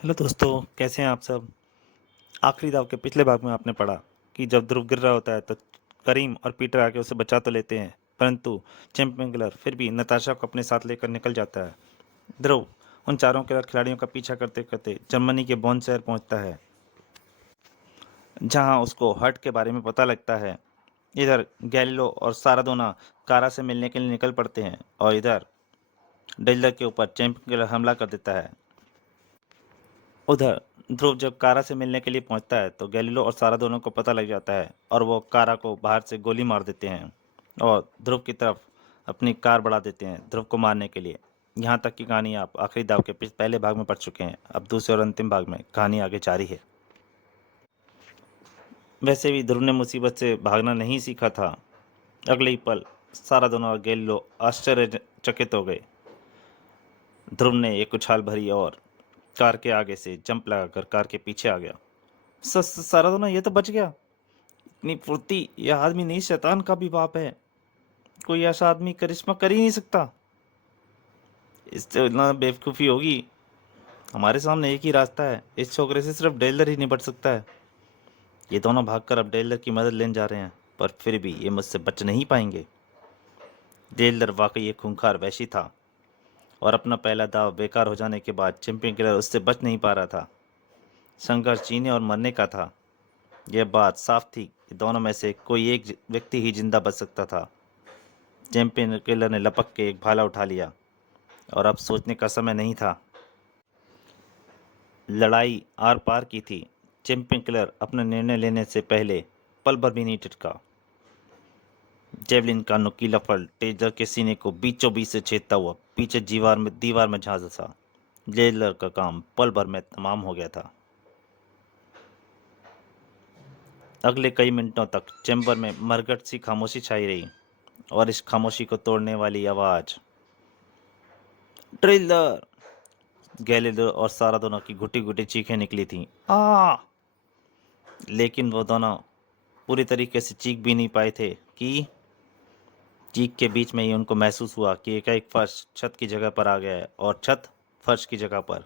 Hello दोस्तों, कैसे हैं आप सब। आखिरी दाव के पिछले भाग में आपने पढ़ा कि जब ध्रुव गिर रहा होता है तो करीम और पीटर आके उसे बचा तो लेते हैं, परंतु चैंपियन फिर भी नताशा को अपने साथ लेकर निकल जाता है। ध्रुव उन चारों के खिलाड़ियों का पीछा करते करते जर्मनी के बॉन शहर पहुंचता है, जहां उसको हर्ट के बारे में पता लगता है। इधर गैलिलो और सारादोना कारा से मिलने के लिए निकल पड़ते हैं और इधर डेजलर के ऊपर चैंपियन हमला कर देता है। उधर ध्रुव जब कारा से मिलने के लिए पहुंचता है तो गैलीलो और सारा दोनों को पता लग जाता है और वो कारा को बाहर से गोली मार देते हैं और ध्रुव की तरफ अपनी कार बढ़ा देते हैं ध्रुव को मारने के लिए। यहाँ तक की कहानी आप आखिरी दाव के पहले भाग में पढ़ चुके हैं। अब दूसरे और अंतिम भाग में कहानी आगे जारी है। वैसे भी ध्रुव ने मुसीबत से भागना नहीं सीखा था। अगले ही पल सारा दोनों और गैलीलो आश्चर्यचकित हो गए। ध्रुव ने एक उछाल भरी और कार के आगे से जंप लगाकर कार के पीछे आ गया। सारा दोनों ये तो बच गया। इतनी फुर्ती, यह आदमी नहीं शैतान का भी बाप है। कोई ऐसा आदमी करिश्मा कर ही नहीं सकता। इससे इतना बेवकूफ़ी होगी। हमारे सामने एक ही रास्ता है, इस छोकरे से सिर्फ डेलर ही निपट सकता है। ये दोनों भागकर अब डेलर की मदद लेने जा रहे हैं, पर फिर भी ये मुझसे बच नहीं पाएंगे। डेलर वाकई एक खूंखार वैशी था और अपना पहला दाव बेकार हो जाने के बाद चैंपियन किलर उससे बच नहीं पा रहा था। संघर्ष जीने और मरने का था। यह बात साफ थी कि दोनों में से कोई एक व्यक्ति ही जिंदा बच सकता था। चैंपियन किलर ने लपक के एक भाला उठा लिया और अब सोचने का समय नहीं था। लड़ाई आर पार की थी। चैंपियन किलर अपना निर्णय लेने से पहले पल भर भी नहीं टिका। जेवलिन का नुकीला फल टेजर के सीने को बीचों बीच से छेदता हुआ पीछे दीवार में झांसा था। जेलर का काम पल भर में तमाम हो गया था। अगले कई मिनटों तक चैम्बर में मरगट सी खामोशी छाई रही और इस खामोशी को तोड़ने वाली आवाज ड्रिलर। गैलिलो और सारा दोनों की घुटी घुटी चीखें निकली थीं। आ लेकिन वो दोनों पूरी तरीके से चीख भी नहीं पाए थे कि चीख के बीच में ही उनको महसूस हुआ कि एकाएक फर्श छत की जगह पर आ गया है और छत फर्श की जगह पर।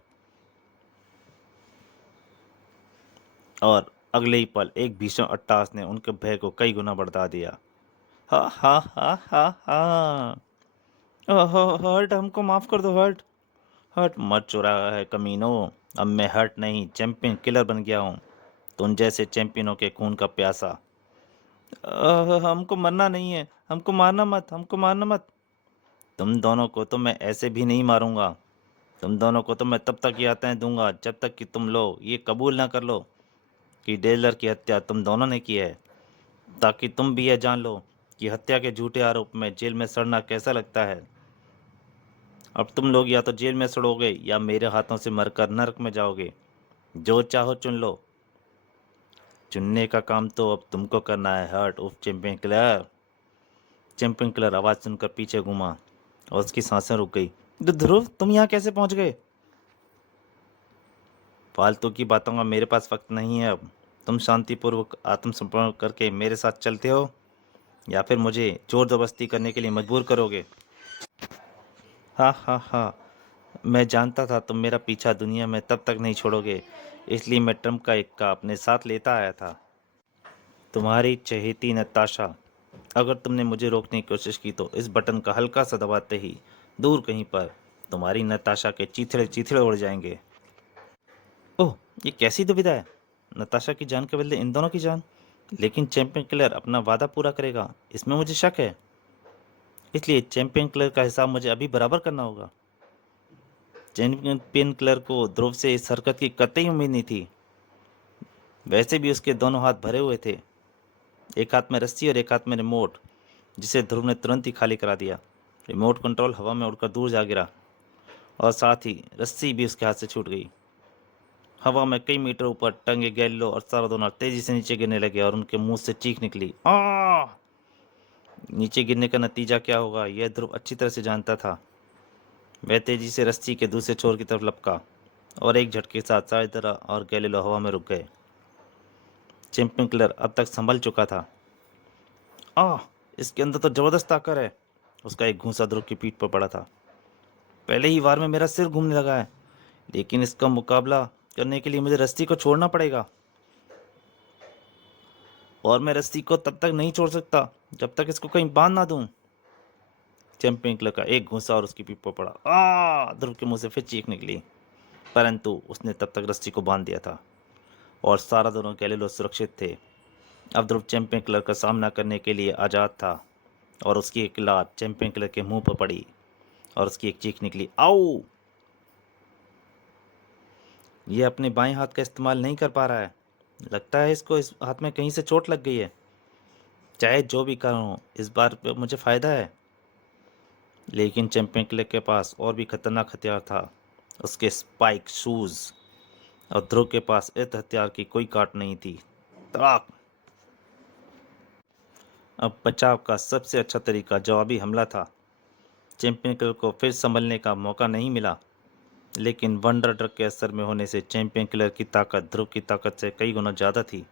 और अगले ही पल एक भीषण अट्टहास ने उनके भय को कई गुना बढ़ा दिया। हा हा हा हा हा। हर्ट, हमको माफ कर दो हर्ट। हर्ट मत चुरा है कमीनो। अब मैं हर्ट नहीं चैंपियन किलर बन गया हूँ, तुम जैसे चैंपियनों के खून का प्यासा। हमको मरना नहीं है, हमको मारना मत, हमको मारना मत। तुम दोनों को तो मैं ऐसे भी नहीं मारूंगा। तुम दोनों को तो मैं तब तक यातनाएं दूंगा जब तक कि तुम लोग ये कबूल ना कर लो कि डेलर की हत्या तुम दोनों ने की है, ताकि तुम भी यह जान लो कि हत्या के झूठे आरोप में जेल में सड़ना कैसा लगता है। अब तुम लोग या तो जेल में सड़ोगे या मेरे हाथों से मरकर नरक में जाओगे। जो चाहो चुन लो। चुनने का काम तो अब तुमको करना है hurt of champion killer. Champion killer आवाज सुनकर पीछे घूमा और उसकी सांसें रुक गई। ध्रुव, तुम यहाँ कैसे पहुंच गए। फालतू की बातों का मेरे पास वक्त नहीं है अब। तुम शांतिपूर्वक आत्मसमर्पण करके मेरे साथ चलते हो या फिर मुझे जोर जबरदस्ती करने के लिए मजबूर करोगे। हाँ हाँ हाँ, मैं जानता था तुम मेरा पीछा दुनिया में तब तक नहीं छोड़ोगे, इसलिए मैं ट्रम्प का इक्का अपने साथ लेता आया था। तुम्हारी चहेती नताशा। अगर तुमने मुझे रोकने की कोशिश की तो इस बटन का हल्का सा दबाते ही दूर कहीं पर तुम्हारी नताशा के चीथड़े चीथड़े उड़ जाएंगे। ओह, ये कैसी दुविधा है। नताशा की जान के बदले इन दोनों की जान। लेकिन चैंपियन किलर अपना वादा पूरा करेगा, इसमें मुझे शक है। इसलिए चैंपियन किलर का हिसाब मुझे अभी बराबर करना होगा। चैंपियन किलर को ध्रुव से इस हरकत की कतई उम्मीद नहीं थी। वैसे भी उसके दोनों हाथ भरे हुए थे, एक हाथ में रस्सी और एक हाथ में रिमोट, जिसे ध्रुव ने तुरंत ही खाली करा दिया। रिमोट कंट्रोल हवा में उड़कर दूर जा गिरा और साथ ही रस्सी भी उसके हाथ से छूट गई। हवा में कई मीटर ऊपर टंगे गैलिलो और सारादोना तेजी से नीचे गिरने लगे और उनके मुंह से चीख निकली। आ नीचे गिरने का नतीजा क्या होगा यह ध्रुव अच्छी तरह से जानता था। वह तेजी से रस्सी के दूसरे छोर की तरफ लपका और एक झटके के साथ साइदरा और गैलिलो हवा में रुक गए। चैंपियन किलर अब तक संभल चुका था। आ इसके अंदर तो जबरदस्त ताकत है। उसका एक घूंसा ध्रुव की पीठ पर पड़ा था। पहले ही वार में मेरा सिर घूमने लगा है, लेकिन इसका मुकाबला करने के लिए मुझे रस्सी को छोड़ना पड़ेगा, और मैं रस्सी को तब तक नहीं छोड़ सकता जब तक इसको कहीं बांध ना दूं। चैंपियन किलर का एक घूंसा और उसकी पीठ पर पड़ा। ध्रुव के मुंह से फिर चीख निकली, परंतु उसने तब तक रस्सी को बांध दिया था और सारा दोनों गैलीलो सुरक्षित थे। अब ध्रुव चैंपियन किलर का सामना करने के लिए आज़ाद था और उसकी एक लात चैंपियन किलर के मुंह पर पड़ी और उसकी एक चीख निकली, आओ! ये अपने बाएं हाथ का इस्तेमाल नहीं कर पा रहा है। लगता है इसको इस हाथ में कहीं से चोट लग गई है। चाहे जो भी कारण हो, इस बार पे मुझे फ़ायदा है। लेकिन चैंपियन किलर के पास और भी खतरनाक हथियार था, उसके स्पाइक शूज़। और ध्रुव के पास इस हथियार की कोई काट नहीं थी। तड़ाक! अब बचाव का सबसे अच्छा तरीका जवाबी हमला था। चैंपियन किलर को फिर संभलने का मौका नहीं मिला, लेकिन वंडर ड्रग के असर में होने से चैंपियन किलर की ताकत ध्रुव की ताकत से कई गुना ज़्यादा थी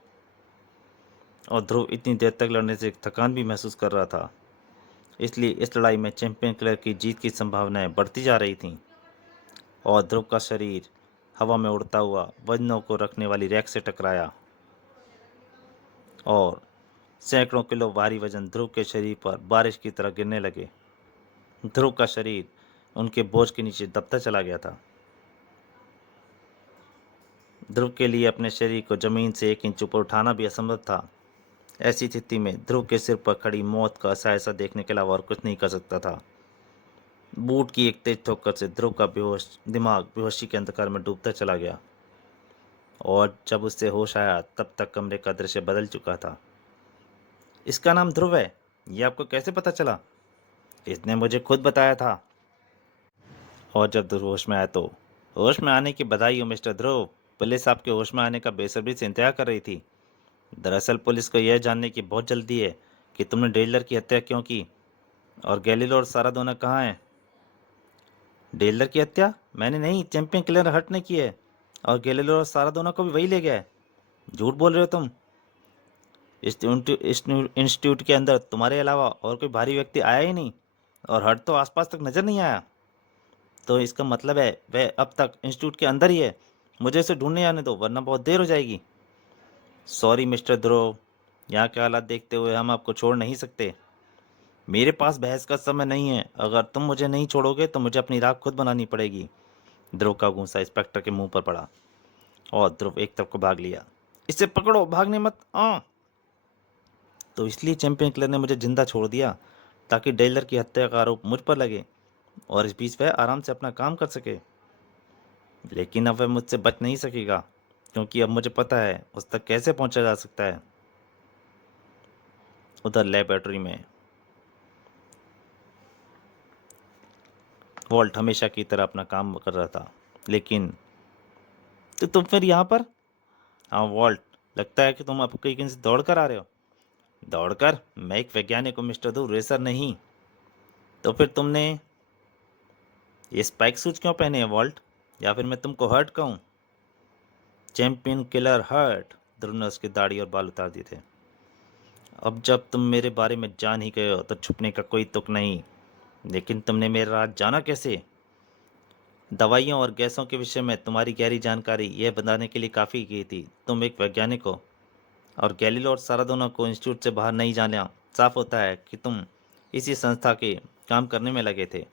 और ध्रुव इतनी देर तक लड़ने से थकान भी महसूस कर रहा था। इसलिए इस लड़ाई में चैंपियन किलर की जीत की संभावनाएं बढ़ती जा रही थीं और ध्रुव का शरीर हवा में उड़ता हुआ वजनों को रखने वाली रैक से टकराया और सैकड़ों किलो भारी वजन ध्रुव के शरीर पर बारिश की तरह गिरने लगे। ध्रुव का शरीर उनके बोझ के नीचे दबता चला गया था। ध्रुव के लिए अपने शरीर को जमीन से 1 इंच ऊपर उठाना भी असंभव था। ऐसी स्थिति में ध्रुव के सिर पर खड़ी मौत का सहसा देखने के अलावा और कुछ नहीं कर सकता था। बूट की एक तेज ठोकर से ध्रुव का दिमाग बेहोशी के अंधकार में डूबता चला गया और जब उससे होश आया तब तक कमरे का दृश्य बदल चुका था। इसका नाम ध्रुव है, ये आपको कैसे पता चला? इसने मुझे खुद बताया था। और जब ध्रुव होश में आया तो होश में आने की बधाई हो मिस्टर ध्रुव। पुलिस आपके होश में आने का बेसब्री से इंतजार कर रही थी। दरअसल पुलिस को यह जानने की बहुत जल्दी है कि तुमने डेलर की हत्या क्यों की और गैलीलो और सारादोना कहाँ हैं। डेलर की हत्या मैंने नहीं, चैंपियन किलर हर्ट ने की है और गैलीलो और सारादोना को भी वही ले गया है। झूठ बोल रहे हो तुम। इस इंस्टीट्यूट के अंदर तुम्हारे अलावा और कोई भारी व्यक्ति आया ही नहीं और हर्ट तो आसपास तक नजर नहीं आया। तो इसका मतलब है वह अब तक इंस्टीट्यूट के अंदर ही है। मुझे उसे ढूंढने आने दो वरना बहुत देर हो जाएगी। सॉरी मिस्टर ध्रुव, यहाँ के हालात देखते हुए हम आपको छोड़ नहीं सकते। मेरे पास बहस का समय नहीं है। अगर तुम मुझे नहीं छोड़ोगे तो मुझे अपनी राख खुद बनानी पड़ेगी। ध्रुव का गुस्सा इंस्पेक्टर के मुंह पर पड़ा और ध्रुव एक तरफ को भाग लिया। इसे पकड़ो, भागने मत। तो इसलिए चैंपियन किलर ने मुझे जिंदा छोड़ दिया ताकि डेलर की हत्या का आरोप मुझ पर लगे और इस बीच वह आराम से अपना काम कर सके। लेकिन अब वह मुझसे बच नहीं सकेगा क्योंकि अब मुझे पता है उस तक कैसे पहुंचा जा सकता है। उधर लेबोरेटरी में वॉल्ट हमेशा की तरह अपना काम कर रहा था। लेकिन तो तुम फिर यहाँ पर? हाँ वॉल्ट, लगता है कि तुम अब कहीं से दौड़ कर आ रहे हो। दौड़कर? मैं एक वैज्ञानिक हूँ मिस्टर दू, रेसर नहीं। तो फिर तुमने ये स्पाइक सूट क्यों पहने हैं वॉल्ट? या फिर मैं तुमको हर्ट कहूँ? Champion killer hurt. ध्रुव ने उसकी दाढ़ी और बाल उतार दिए थे। अब जब तुम मेरे बारे में जान ही गए हो तो छुपने का कोई तुक नहीं। लेकिन तुमने मेरा राज जाना कैसे? दवाइयों और गैसों के विषय में तुम्हारी गहरी जानकारी यह बताने के लिए काफ़ी की थी। तुम एक वैज्ञानिक हो और गैलीलो और सारादोना को इंस्टीट्यूट से बाहर नहीं जाना साफ होता है कि तुम इसी संस्था के काम करने में लगे थे।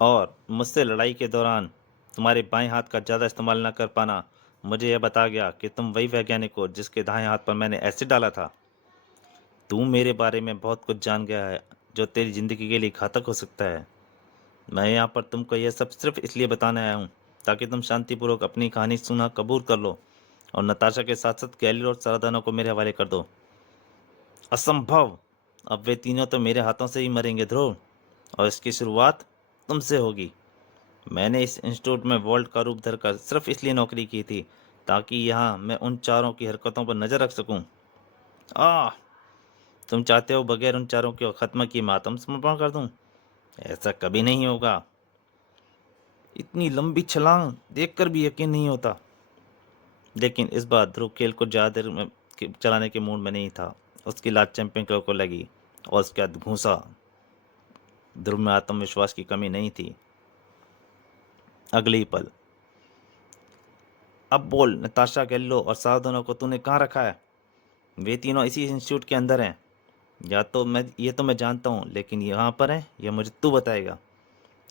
और मुझसे लड़ाई के दौरान तुम्हारे बाएं हाथ का ज़्यादा इस्तेमाल न कर पाना मुझे यह बता गया कि तुम वही वैज्ञानिक हो जिसके दाएं हाथ पर मैंने एसिड डाला था। तू मेरे बारे में बहुत कुछ जान गया है जो तेरी ज़िंदगी के लिए घातक हो सकता है। मैं यहाँ पर तुमको यह सब सिर्फ इसलिए बताने आया हूँ ताकि तुम शांतिपूर्वक अपनी कहानी सुना कबूल कर लो और नताशा के साथ साथ गैलिलो और सारादाना को मेरे हवाले कर दो। असंभव! अब वे तीनों तो मेरे हाथों से ही मरेंगे ध्रुव, और इसकी शुरुआत तुमसे होगी। मैंने इस इंस्टीट्यूट में वॉल्ट का रूप धरकर सिर्फ इसलिए नौकरी की थी ताकि यहाँ मैं उन चारों की हरकतों पर नज़र रख सकूं। आह! तुम चाहते हो बगैर उन चारों को खत्म किए मैं आत्मसमर्पण कर दूं? ऐसा कभी नहीं होगा। इतनी लंबी छलांग देखकर भी यकीन नहीं होता। लेकिन इस बार ध्रुव खेल को ज़्यादा देर में चलाने के मूड में नहीं था। उसकी लात चैंपियन किलर को लगी और उसके बाद घूंसा। ध्रुव में आत्मविश्वास की कमी नहीं थी। अगले ही पल, अब बोल नताशा, गैलो और सारा दोनों को तूने कहाँ रखा है? वे तीनों इसी इंस्टीट्यूट के अंदर हैं। या तो मैं जानता हूँ, लेकिन यहाँ पर है यह मुझे तू बताएगा।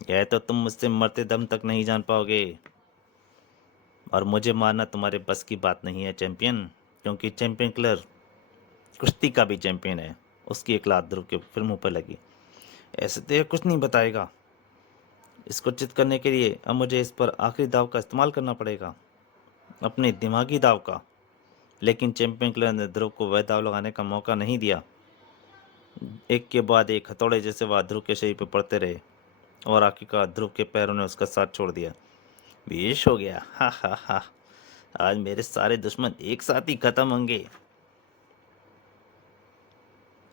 यह तो तुम मुझसे मरते दम तक नहीं जान पाओगे। और मुझे मारना तुम्हारे बस की बात नहीं है चैंपियन, क्योंकि चैंपियन किलर कुश्ती का भी चैंपियन है। उसकी एक लात ध्रुव के फिर मुंह पर लगी। ऐसे तो यह कुछ नहीं बताएगा। इसको चित करने के लिए अब मुझे इस पर आखिरी दाव का इस्तेमाल करना पड़ेगा, अपने दिमागी दाव का। लेकिन चैंपियन किलर ने ध्रुव को वह दाव लगाने का मौका नहीं दिया। एक के बाद एक हथौड़े जैसे वह ध्रुव के शरीर पर पड़ते रहे, और आखिरकार ध्रुव के पैरों ने उसका साथ छोड़ दिया। बेश हो गया, हा हा हा। आज मेरे सारे दुश्मन एक साथ ही खत्म होंगे।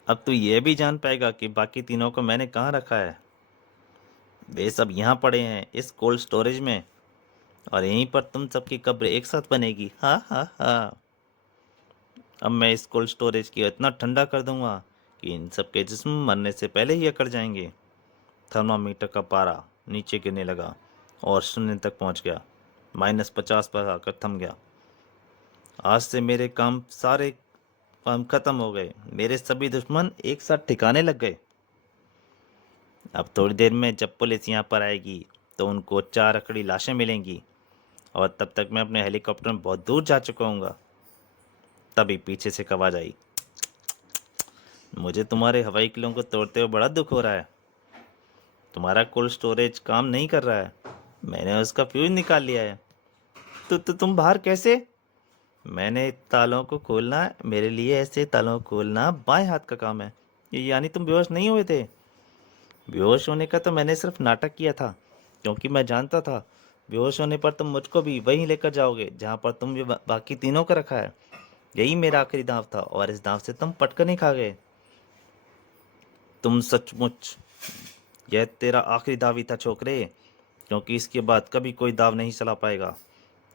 अब तू यह भी जान पाएगा कि बाकी तीनों को मैंने कहाँ रखा है। वे सब यहाँ पड़े हैं इस कोल्ड स्टोरेज में, और यहीं पर तुम सबकी कब्र एक साथ बनेगी। हा हा हा। अब मैं इस कोल्ड स्टोरेज की इतना ठंडा कर दूंगा कि इन सब के जिस्म मरने से पहले ही अकड़ जाएंगे। थर्मामीटर का पारा नीचे गिरने लगा और शून्य तक पहुंच गया। -50 पर आकर थम गया। आज से मेरे सारे काम खत्म हो गए। मेरे सभी दुश्मन एक साथ ठिकाने लग गए। अब थोड़ी देर में जब पुलिस यहाँ पर आएगी तो उनको 4 अकड़ी लाशें मिलेंगी, और तब तक मैं अपने हेलीकॉप्टर में बहुत दूर जा चुका हूँगा। तभी पीछे से एक आवाज़ आई, मुझे तुम्हारे हवाई किलों को तोड़ते हुए बड़ा दुख हो रहा है। तुम्हारा कोल्ड स्टोरेज काम नहीं कर रहा है। मैंने उसका फ्यूज निकाल लिया है। तो तुम बाहर कैसे? मैंने तालों को खोलना, मेरे लिए ऐसे तालों को खोलना बाएं हाथ का काम है। यानी तुम बेहोश नहीं हुए थे? बेहोश होने का तो मैंने सिर्फ नाटक किया था, क्योंकि मैं जानता था बेहोश होने पर तुम मुझको भी वहीं लेकर जाओगे जहाँ पर तुम भी बाकी तीनों को रखा है। यही मेरा आखिरी दांव था, और इस दांव से तुम पटकर नहीं खा गए। तुम सचमुच, यह तेरा आखिरी दाव ही था छोकरे, क्योंकि इसके बाद कभी कोई दाव नहीं चला पाएगा।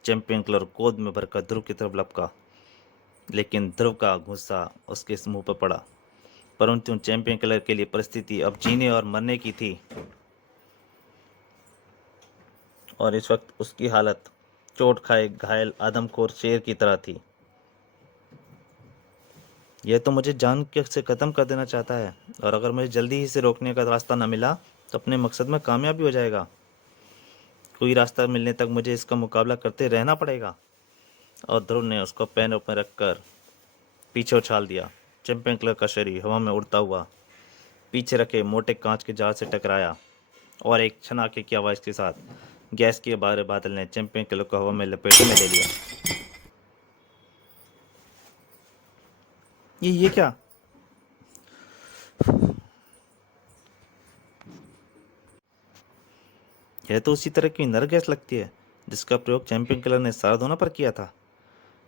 चैंपियन किलर गोद में भरकर ध्रुव की तरफ लपका, लेकिन ध्रुव का गुस्सा उसके मुंह पर पड़ा। परंतु चैंपियन किलर के लिए परिस्थिति अब जीने और मरने की थी, और इस वक्त उसकी हालत चोट खाए घायल आदमखोर शेर की तरह थी। यह तो मुझे जान के से ख़त्म कर देना चाहता है, और अगर मुझे जल्दी ही से रोकने का रास्ता न मिला तो अपने मकसद में कामयाब भी हो जाएगा। कोई रास्ता मिलने तक मुझे इसका मुकाबला करते रहना पड़ेगा। और ध्रुव ने उसको पैरों पर रखकर पीछे उछाल दिया। चैंपियन किलर का शरीर हवा में उड़ता हुआ पीछे रखे मोटे कांच के जाल से टकराया, और एक छनाके की आवाज़ के साथ गैस के बारे बादल ने चैंपियन किलर को हवा में लपेटे में ले लिया। ये क्या? यह तो उसी तरह की नर गैस लगती है जिसका प्रयोग चैंपियन किलर ने साराधोना पर किया था।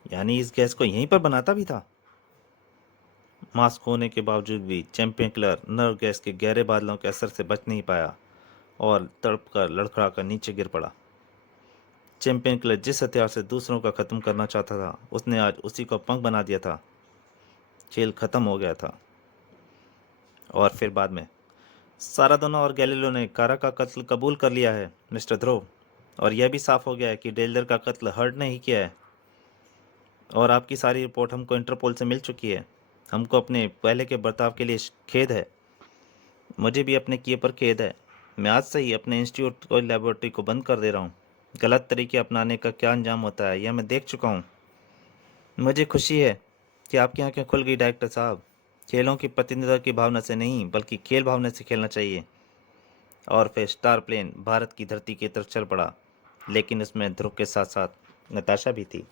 यानी इस गैस को यहीं पर बनाता भी था। मास्क होने के बावजूद भी चैंपियन किलर नर गैस के गहरे बादलों के असर से बच नहीं पाया, और तड़प कर लड़खड़ा कर नीचे गिर पड़ा। चैंपियन किलर जिस हथियार से दूसरों का खत्म करना चाहता था, उसने आज उसी को पंख बना दिया था। खेल खत्म हो गया था। और फिर बाद में सारादोना और गैलीलियो ने कारा का कत्ल कबूल कर लिया है मिस्टर ध्रुव, और यह भी साफ हो गया है कि डेल्डर का कत्ल हर्ट ने ही किया है। और आपकी सारी रिपोर्ट हमको इंटरपोल से मिल चुकी है। हमको अपने पहले के बर्ताव के लिए खेद है। मुझे भी अपने किए पर खेद है। मैं आज से ही अपने इंस्टीट्यूट और लेबोरेटरी को बंद कर दे रहा हूँ। गलत तरीके अपनाने का क्या अंजाम होता है यह मैं देख चुका हूँ। मुझे खुशी है कि आपकी आंखें खुल गई डायरेक्टर साहब। खेलों की प्रतिनिधित्व की भावना से नहीं, बल्कि खेल भावना से खेलना चाहिए। और फिर स्टार प्लेन भारत की धरती की तरफ चल पड़ा, लेकिन उसमें ध्रुव के साथ साथ नताशा भी थी।